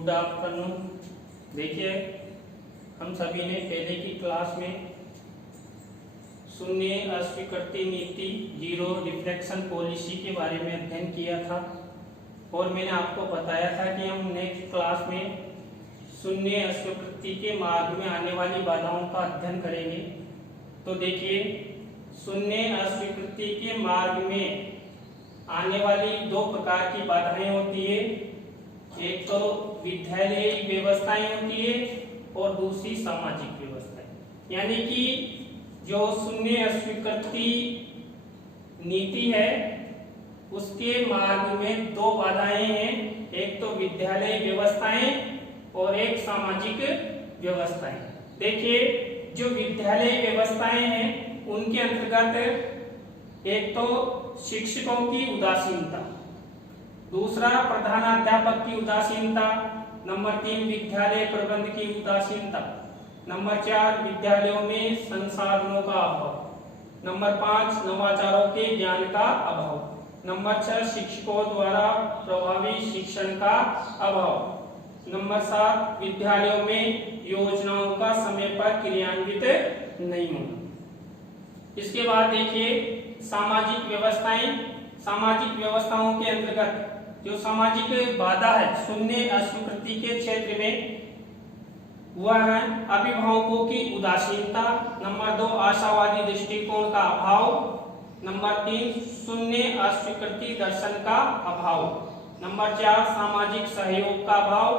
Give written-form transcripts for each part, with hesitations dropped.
Good afternoon. देखिए, हम सभी ने पहले की क्लास में शून्य अस्वीकृति नीति, जीरो रिफ्लेक्शन पॉलिसी के बारे में अध्ययन किया था और मैंने आपको बताया था कि हम नेक्स्ट क्लास में शून्य अस्वीकृति के मार्ग में आने वाली बाधाओं का अध्ययन करेंगे। तो देखिए, शून्य अस्वीकृति के मार्ग में आने वाली दो प्रकार की बाधाएं होती है। एक तो विद्यालयी व्यवस्थाएं होती है और दूसरी सामाजिक व्यवस्थाएं। यानी कि जो शून्य अस्वीकृति नीति है उसके मार्ग में दो बाधाएं हैं, एक तो विद्यालयी व्यवस्थाएं और एक सामाजिक व्यवस्थाएं। देखिए, जो विद्यालयी व्यवस्थाएं हैं उनके अंतर्गत एक तो शिक्षकों की उदासीनता, दूसरा प्रधानाध्यापक की उदासीनता, नंबर 3 विद्यालय प्रबंध की उदासीनता, नंबर 4 विद्यालयों में संसाधनों का अभाव, नंबर 5 नवाचारों के ज्ञान का अभाव, नंबर 6 शिक्षकों द्वारा प्रभावी शिक्षण का अभाव, नंबर 7 विद्यालयों में योजनाओं का समय पर क्रियान्वित नहीं होना। इसके बाद देखिए सामाजिक व्यवस्थाएं। सामाजिक व्यवस्थाओं के अंतर्गत जो सामाजिक बाधा है शून्य अस्वीकृति के क्षेत्र में वह है अभिभावकों की उदासीनता, नंबर 2 आशावादी दृष्टिकोण का अभाव, नंबर 3 शून्य अस्वीकृति दर्शन का अभाव, नंबर 4 सामाजिक सहयोग का अभाव,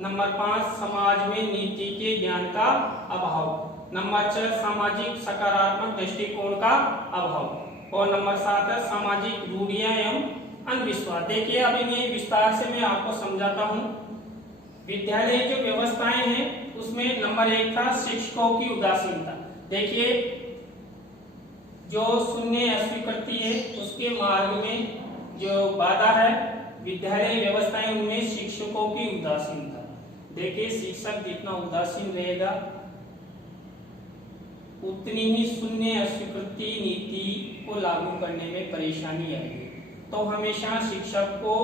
नंबर 5 समाज में नीति के ज्ञान का अभाव, नंबर 6 सामाजिक सकारात्मक दृष्टिकोण का अभाव और नंबर 7 है सामाजिक रूढ़ियां एवं अंधविश्वास। देखिए, अभी मैं विस्तार से मैं आपको समझाता हूँ। विद्यालय जो व्यवस्थाएं हैं उसमें नंबर 1 था शिक्षकों की उदासीनता। देखिए, जो शून्य अस्वीकृति है उसके मार्ग में जो बाधा है विद्यालय व्यवस्थाएं उनमें शिक्षकों की उदासीनता। देखिए, शिक्षक जितना उदासीन रहेगा उतनी ही शून्य अस्वीकृति नीति को लागू करने में परेशानी आएगी। तो हमेशा शिक्षक को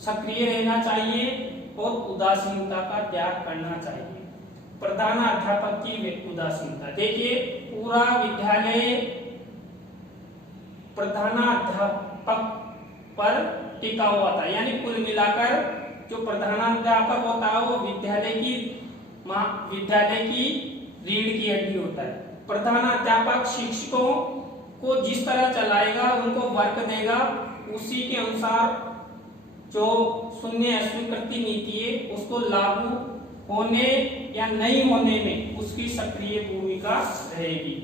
सक्रिय रहना चाहिए और उदासीनता का त्याग करना चाहिए। प्रधानाध्यापक की उदासीनता। देखिए, पूरा विद्यालय प्रधानाध्यापक पर टिका हुआ था, यानी कुल मिलाकर जो प्रधानाध्यापक होता है वो विद्यालय की रीढ़ की हड्डी होता है। प्रधानाध्यापक शिक्षकों को जिस तरह चलाएगा, उनको वर्क देगा, उसी के अनुसार जो शून्य अस्वीकृति नीति है उसको लागू होने या नहीं होने में उसकी सक्रिय भूमिका रहेगी।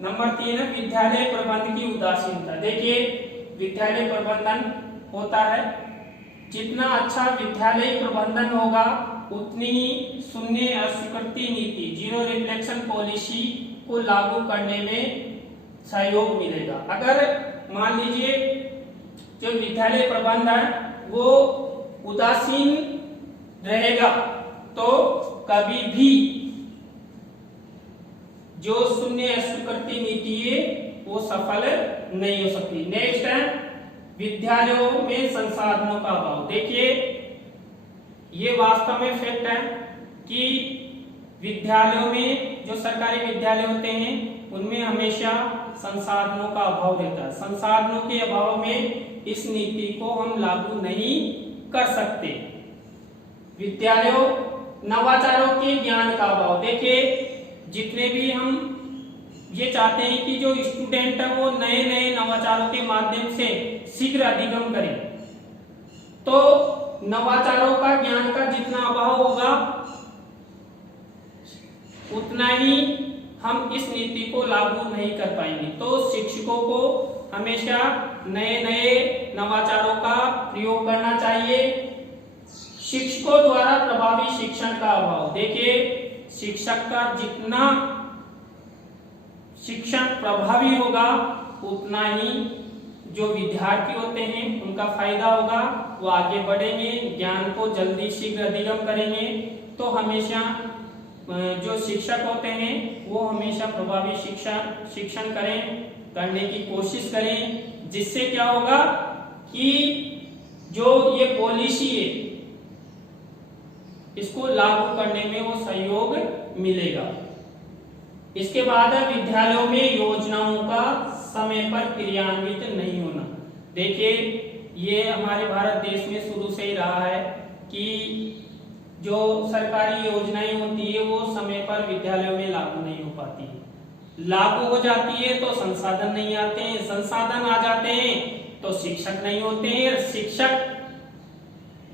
नंबर 3 है विद्यालय प्रबंध की उदासीनता। देखिए, विद्यालय प्रबंधन होता है, जितना अच्छा विद्यालय प्रबंधन होगा उतनी ही शून्य अस्वीकृति नीति, जीरो रिफ्लेक्शन पॉलिसी को लागू करने में सहयोग मिलेगा। अगर मान लीजिए जो विद्यालय प्रबंध है वो उदासीन रहेगा तो कभी भी जो शून्य अस्वीकृति नीति है वो सफल नहीं हो सकती। नेक्स्ट है विद्यालयों में संसाधनों का अभाव। देखिए, ये वास्तव में फैक्ट है कि विद्यालयों में जो सरकारी विद्यालय होते हैं उनमें हमेशा संसाधनों का अभाव रहता है। संसाधनों के अभाव में इस नीति को हम लागू नहीं कर सकते। विद्यालयों नवाचारों के ज्ञान का अभाव। देखिए, जितने भी हम ये चाहते हैं कि जो स्टूडेंट है वो नए नए नवाचारों के माध्यम से शीघ्र अधिगम करें, तो नवाचारों का ज्ञान का जितना अभाव होगा उतना ही हम इस नीति को लागू नहीं कर पाएंगे। तो शिक्षकों को हमेशा नए नए नवाचारों का प्रयोग करना चाहिए। शिक्षकों द्वारा प्रभावी शिक्षण का अभाव। देखिए, शिक्षक का जितना शिक्षण प्रभावी होगा उतना ही जो विद्यार्थी होते हैं उनका फायदा होगा, वो आगे बढ़ेंगे, ज्ञान को जल्दी शीघ्र अधिगम करेंगे। तो हमेशा जो शिक्षक होते हैं वो हमेशा प्रभावी शिक्षण करने की कोशिश करें, जिससे क्या होगा कि जो ये पॉलिसी है इसको लागू करने में वो सहयोग मिलेगा। इसके बाद है विद्यालयों में योजनाओं का समय पर क्रियान्वित नहीं होना। देखिए ये हमारे भारत देश में शुरू से ही रहा है कि जो सरकारी योजनाएं होती है वो समय पर विद्यालयों में लागू नहीं हो पाती है। लागू हो जाती है तो संसाधन नहीं आते हैं, संसाधन आ जाते हैं तो शिक्षक नहीं होते हैं, शिक्षक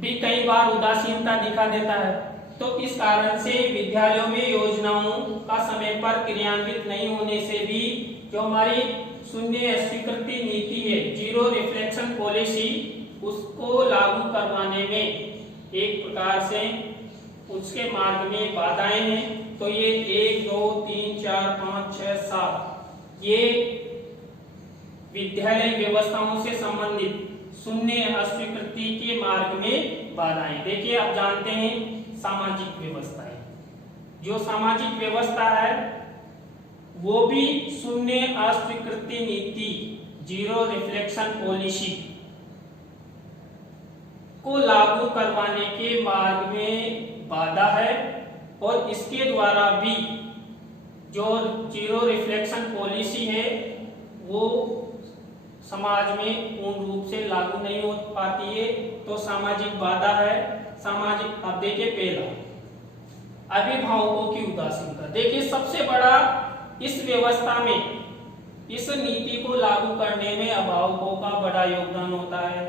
भी कई बार उदासीनता दिखा देता है। तो इस कारण से विद्यालयों में योजनाओं का समय पर क्रियान्वित नहीं होने से भी जो हमारी शून्य अस्वीकृति नीति है, जीरो रिफ्लेक्शन पॉलिसी, उसको लागू करवाने में एक प्रकार से उसके मार्ग में बाधाएं हैं। तो ये 1 2 3 4 5 6 7 ये विद्यालय व्यवस्थाओं से संबंधित शून्य अस्वीकृति के मार्ग में बाधाएं। देखिए आप जानते हैं सामाजिक व्यवस्थाएं, जो सामाजिक व्यवस्था है वो भी शून्य अस्वीकृति नीति, जीरो रिफ्लेक्शन पॉलिसी को लागू करवाने के मार्ग में बाधा है। और इसके द्वारा भी जो जीरो रिफ्लेक्शन पॉलिसी है वो समाज में पूर्ण रूप से लागू नहीं हो पाती है। तो सामाजिक बाधा है। सामाजिक, अब देखिए पहला अभिभावकों की उदासीनता। देखिए सबसे बड़ा इस व्यवस्था में, इस नीति को लागू करने में अभिभावकों का बड़ा योगदान होता है।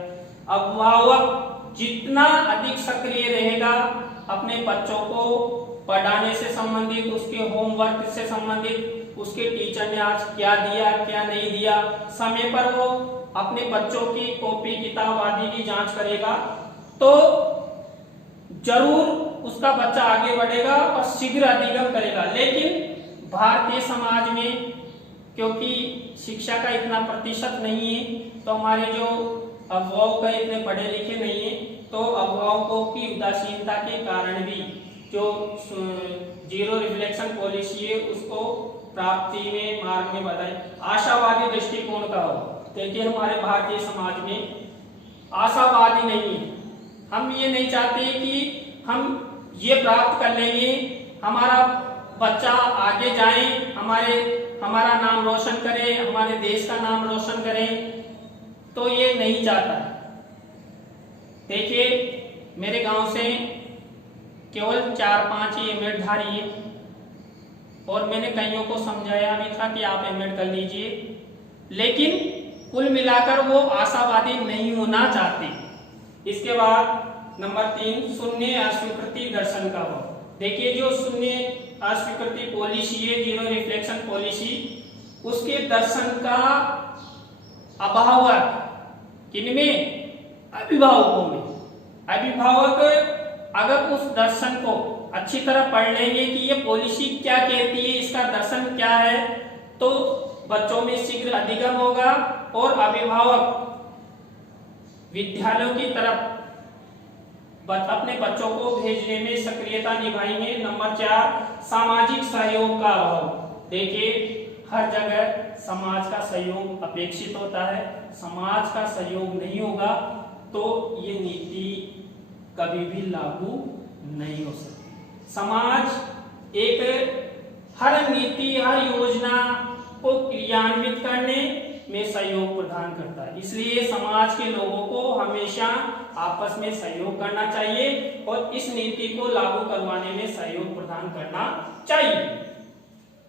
अभिभावक जितना अधिक सक्रिय रहेगा अपने बच्चों को पढ़ाने से संबंधित, उसके होमवर्क से संबंधित, उसके टीचर ने आज क्या दिया क्या नहीं दिया, समय पर वो अपने बच्चों की कॉपी किताब आदि की जांच करेगा तो जरूर उसका बच्चा आगे बढ़ेगा और शीघ्र अधिगम करेगा। लेकिन भारतीय समाज में क्योंकि शिक्षा का इतना प्रतिशत नहीं है तो हमारे जो अभिभावक है इतने पढ़े लिखे नहीं है, तो अभिभावकों की उदासीनता के कारण भी जो जीरो रिफ्लेक्शन पॉलिसी है उसको प्राप्ति में मार्ग में बताए। आशावादी दृष्टिकोण का हो, देखिए हमारे भारतीय समाज में आशावादी नहीं है। हम ये नहीं चाहते कि हम ये प्राप्त कर लेंगे, हमारा बच्चा आगे जाए, हमारा नाम रोशन करे, हमारे देश का नाम रोशन करे, तो ये नहीं चाहता। देखिए मेरे गांव से केवल 4-5 ही एमएड-धारी है और मैंने कईयों को समझाया भी था कि आप एमएड कर लीजिए, लेकिन कुल मिलाकर वो आशावादी नहीं होना चाहते। इसके बाद नंबर 3 शून्य अस्वीकृति दर्शन का भाव। देखिए जो शून्य अस्वीकृति पॉलिसी है, जीरो रिफ्लेक्शन पॉलिसी, उसके दर्शन का अभाव किनमें? अभिभावकों में। अभिभावक अगर उस दर्शन को अच्छी तरह पढ़ लेंगे कि ये पॉलिसी क्या कहती है, इसका दर्शन क्या है, तो बच्चों में शीघ्र अधिगम होगा और अभिभावक विद्यालयों की तरफ अपने बच्चों को भेजने में सक्रियता निभाएंगे। नंबर 4 सामाजिक सहयोग का अभाव। देखिए हर जगह समाज का सहयोग अपेक्षित होता है, समाज का सहयोग नहीं होगा तो ये नीति कभी भी लागू नहीं हो सकती। समाज एक हर नीति, हर योजना को क्रियान्वित करने में सहयोग प्रदान करता है, इसलिए समाज के लोगों को हमेशा आपस में सहयोग करना चाहिए और इस नीति को लागू करवाने में सहयोग प्रदान करना चाहिए।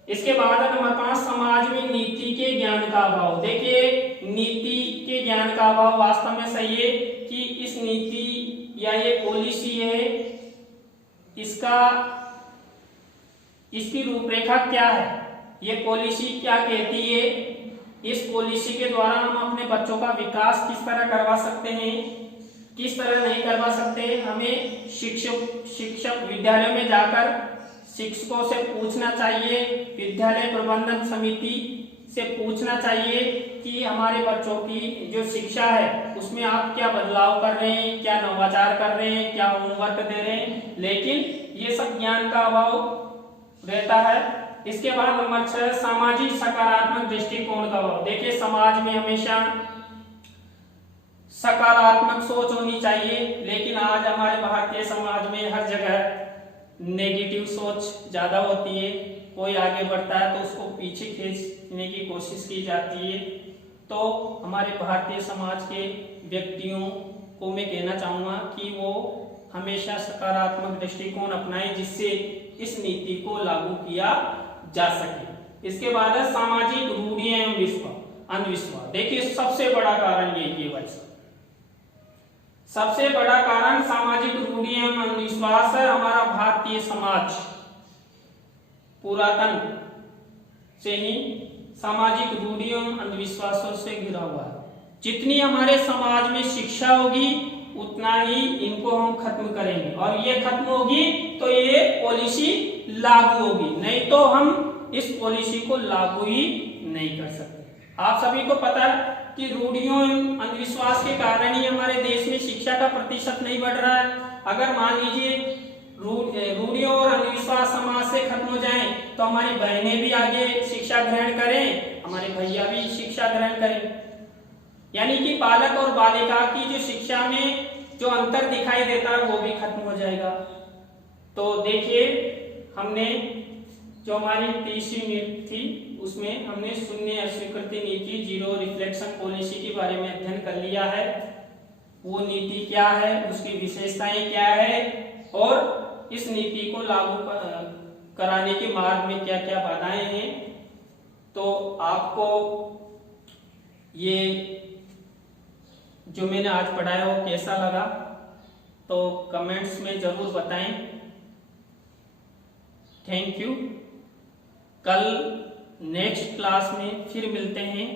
इसके बाद नंबर 5 समाज में नीति के ज्ञान का अभाव। देखिए नीति के ज्ञान का अभाव वास्तव में सही है कि इस नीति या ये पॉलिसी है, इसकी रूपरेखा क्या है, ये पॉलिसी क्या कहती है, इस पॉलिसी के द्वारा हम अपने बच्चों का विकास किस तरह करवा सकते हैं, किस तरह नहीं करवा सकते। हमें शिक्षक विद्यालयों में जाकर शिक्षकों से पूछना चाहिए, विद्यालय प्रबंधन समिति से पूछना चाहिए कि हमारे बच्चों की जो शिक्षा है उसमें आप क्या बदलाव कर रहे हैं, क्या नवाचार कर रहे हैं, क्या होमवर्क दे रहे हैं, लेकिन ये सब ज्ञान का अभाव रहता है। इसके बाद नंबर 6 सामाजिक सकारात्मक दृष्टिकोण का अभाव। देखिए समाज में हमेशा सकारात्मक सोच होनी चाहिए, लेकिन आज हमारे भारतीय समाज में हर जगह नेगेटिव सोच ज्यादा होती है। कोई आगे बढ़ता है तो उसको पीछे खींचने की कोशिश की जाती है। तो हमारे भारतीय समाज के व्यक्तियों को मैं कहना चाहूंगा कि वो हमेशा सकारात्मक दृष्टिकोण अपनाएं, जिससे इस नीति को लागू किया जा सके। इसके बाद है सामाजिक रूढ़ियां एवं अंधविश्वास। देखिए सबसे बड़ा कारण यही है भाई साहब, सबसे बड़ा कारण सामाजिक रूढ़ियां एवं अंधविश्वास है। हमारा भारतीय समाज पुरातन से ही सामाजिक रूढ़ियों एवं अंधविश्वासों से घिरा हुआ है। जितनी हमारे समाज में शिक्षा होगी उतना ही इनको हम खत्म करेंगे, और ये खत्म होगी तो ये पॉलिसी लागू होगी, नहीं तो हम इस पॉलिसी को लागू ही नहीं कर सकते। आप सभी को पता है कि रूढ़ियों एवं अंधविश्वास के कारण ही हमारे देश में शिक्षा का प्रतिशत नहीं बढ़ रहा है। अगर मान लीजिए रूढ़ियों और अंधविश्वास समाज से खत्म हो जाए तो हमारी बहनें भी आगे शिक्षा ग्रहण करें, हमारे भैया भी शिक्षा ग्रहण करें, यानी कि बालक और बालिका की जो शिक्षा में जो अंतर दिखाई देता है वो भी खत्म हो जाएगा। तो देखिए हमने जो हमारी तीसरी नीति थी उसमें हमने शून्य अस्वीकृति नीति, जीरो रिफ्लेक्शन पॉलिसी के बारे में अध्ययन कर लिया है। वो नीति क्या है, उसकी विशेषताएं क्या है, और इस नीति को लागू कराने के मार्ग में क्या क्या बाधाएं हैं। तो आपको ये जो मैंने आज पढ़ाया वो कैसा लगा तो कमेंट्स में जरूर बताएं। Thank you. कल नेक्स्ट क्लास में फिर मिलते हैं।